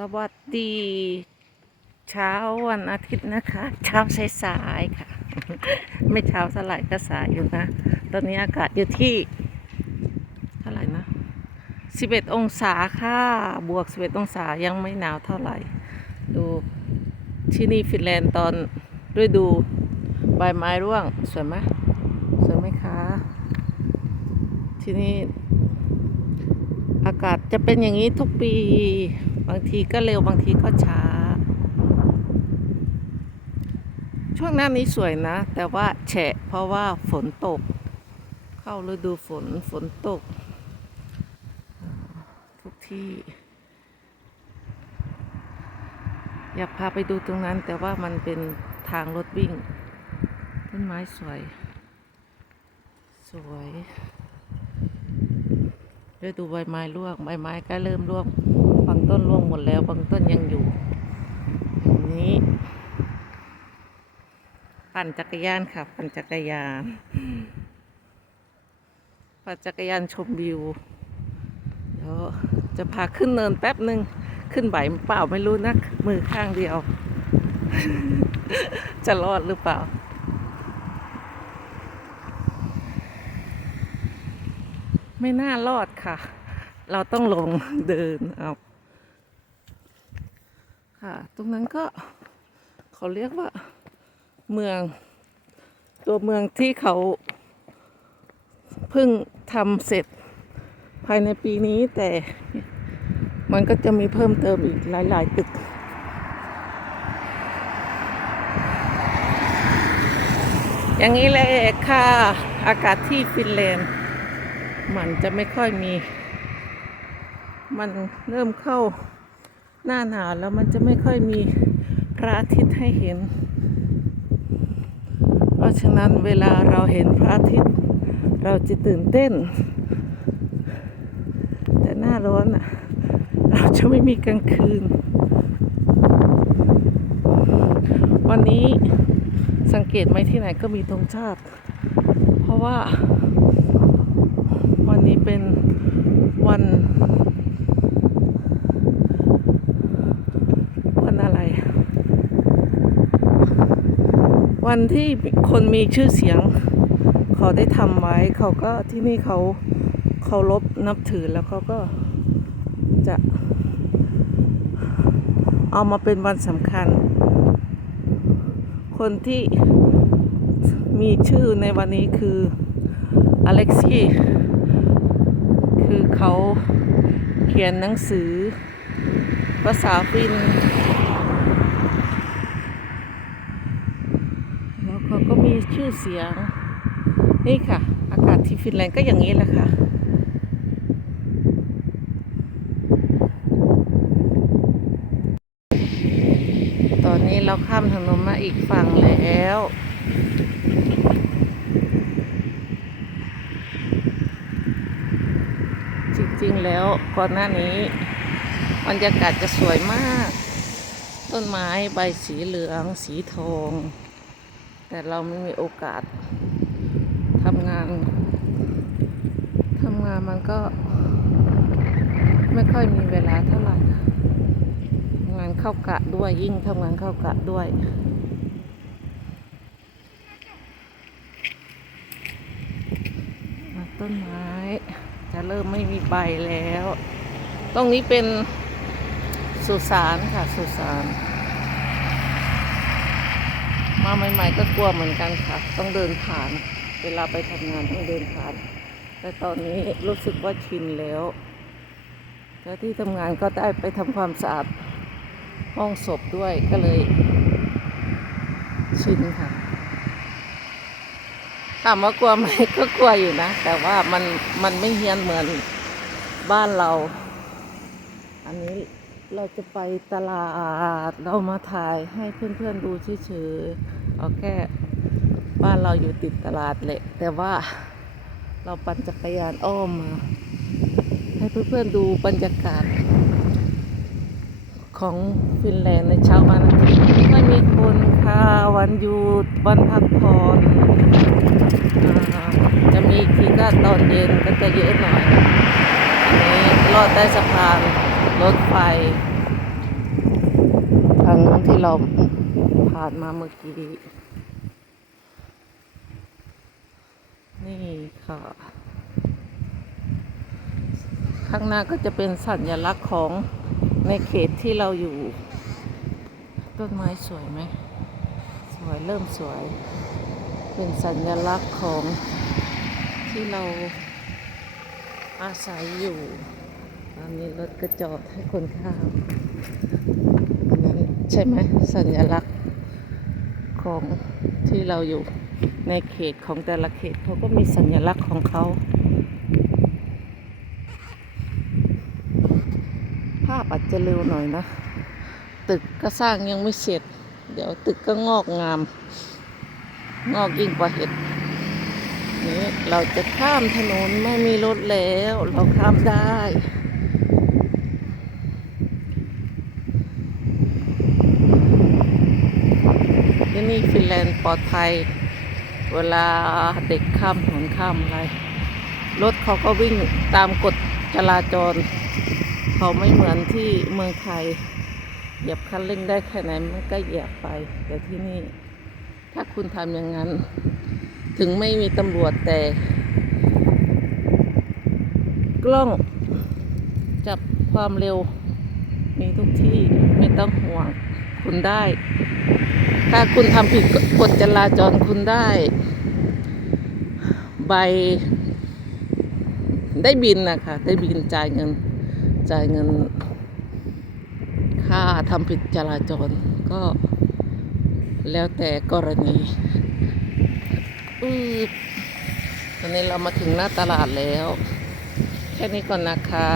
สวัสดี เช้าวันอาทิตย์นะคะ เช้าสายๆค่ะ ไม่เช้าสลายก็สายอยู่นะ ตอนนี้อากาศอยู่ที่เท่าไหร่นะ11องศาค่ะบวก11องศายังไม่หนาวเท่าไหร่ ดูที่นี่ฟินแลนด์ตอนฤดูใบไม้ร่วงสวยไหมสวยไหมคะที่นี่อากาศจะเป็นอย่างนี้ทุกปี บางทีก็เร็วบางทีก็ช้า ช่วงหน้านี้สวยนะ แต่ว่าแฉะเพราะว่าฝนตก เข้าฤดูฝนฝนตก ทุกที่ อยากพาไปดูตรงนั้น แต่ว่ามันเป็นทางรถวิ่ง ต้นไม้สวย สวยเดี๋ยวดูใบไม้ร่วงใบไม้ก็เริ่มร่วง บางต้นร่วงหมดแล้ว บางต้นยังอยู่อย่างนี้ ปั่นจักรยานค่ะ ปั่นจักรยาน ปั่นจักรยานชมวิว เดี๋ยวจะพาขึ้นเนินแป๊บหนึ่งขึ้นไหวเปล่าไม่รู้นะมือข้างเดียว จะรอดหรือเปล่าไม่น่ารอดค่ะ เราต้องลงเดินเอา ค่ะ ตรงนั้นก็เขาเรียกว่าเมือง ตัวเมืองที่เขาเพิ่งทำเสร็จภายในปีนี้แต่มันก็จะมีเพิ่มเติมอีกหลาย ๆ ตึก อย่างนี้เลยค่ะ อากาศที่ฟินแลนด์ มันจะไม่ค่อยมี มันเริ่มเข้า หน้าหนาวแล้วมันจะไม่ค่อยมีพระอาทิตย์ให้เห็น เพราะฉะนั้นเวลาเราเห็นพระอาทิตย์ เราจะตื่นเต้น แต่หน้าร้อนอะ เราจะไม่มีกลางคืน วันนี้สังเกตไหมที่ไหนก็มีธงชาติ เพราะว่า วันนี้เป็นวัน วันอะไร วันที่คนมีชื่อเสียง เขาได้ทำไว้เขาก็ที่นี่เขาเคารพนับถือแล้วเขาก็จะเอามาเป็นวันสำคัญ คนที่มีชื่อในวันนี้คืออเล็กซี่คือเขาเขียนหนังสือภาษาฟิน แล้วเขาก็มี ชื่อเสียง นี่ค่ะ อากาศที่ฟินแลนด์ก็อย่างนี้แหละค่ะ ตอนนี้เราข้ามถนนมาอีกฝั่งแล้วจริงๆแล้วก่อนหน้านี้บรรยากาศจะสวยมาก ต้นไม้ใบสีเหลือง สีทอง แต่เราไม่มีโอกาสทำงานทำงานมันก็ ไม่ค่อยมีเวลาเท่าไหร่ทำงานเข้ากะด้วยยิ่งทำงานเข้ากะด้วยต้นไม้ จะเริ่มไม่มีใบแล้ว ตรงนี้เป็นสุสานค่ะ สุสาน มาใหม่ๆก็กลัวเหมือนกันค่ะ ต้องเดินผ่าน เวลาไปทำงานต้องเดินผ่าน แต่ตอนนี้รู้สึกว่าชินแล้วแล้วที่ทำงานก็ได้ไปทำความสะอาดห้องศพด้วยก็เลย ชินค่ะถามว่ากลัวไหมก็กลัวอยู่นะ แต่ว่ามันมันไม่เฮียนเหมือนบ้านเรา อันนี้ เราจะไปตลาด เรามาถ่ายให้เพื่อนๆดูเฉยๆเอาแค่บ้านเราอยู่ติดตลาดแหละแต่ว่าเราปั่นจักรยานอ้อมมาให้เพื่อนๆดูบรรยากาศ ของฟินแลนด์ในเช้าวันอาทิตย์ไม่มีคนค่ะวันหยุดวันพักผ่อนจะมีอีกทีก็ตอนเย็นก็จะเยอะหน่อยอันนี้ลอดใต้สะพาน รถไฟ ทางนู้นที่เราผ่านมาเมื่อกี้ นี่ค่ะ ข้างหน้าก็จะเป็นสัญลักษณ์ของในเขตที่เราอยู่ ต้นไม้สวยไหม สวยเริ่มสวย เป็นสัญลักษณ์ของที่เราอาศัยอยู่ ตอนนี้รถกระจอดให้คนข้ามอันนั้นใช่ไหมสัญลักษณ์ของที่เราอยู่ในเขตของแต่ละเขตเขาก็มีสัญลักษณ์ของเขา ภาพอาจจะเร็วหน่อยนะ ตึกก็สร้างยังไม่เสร็จ เดี๋ยวตึกก็งอกงาม งอกยิ่งกว่าเห็ดนี่เราจะข้ามถนนไม่มีรถแล้ว เราข้ามได้ที่นี่ ฟินแลนด์ปลอดภัย เวลาเด็กข้ามถนนข้ามอะไร รถเขาก็วิ่งตามกฎจราจร เขาไม่เหมือนที่เมืองไทย เหยียบคันเร่งได้แค่ไหนมันก็เหยียบไป แต่ที่นี่ ถ้าคุณทำอย่างนั้น ถึงไม่มีตำรวจแต่ กล้องจับความเร็วมีทุกที่ไม่ต้องห่วง คุณได้ ถ้าคุณทำผิดกฎจราจรคุณได้ ใบ ได้บินนะคะได้บินจ่ายเงิน จ่ายเงิน ค่าทำผิดจราจรก็แล้วแต่กรณีอืตอนนี้เรามาถึงหน้าตลาดแล้ว แค่นี้ก่อนนะคะ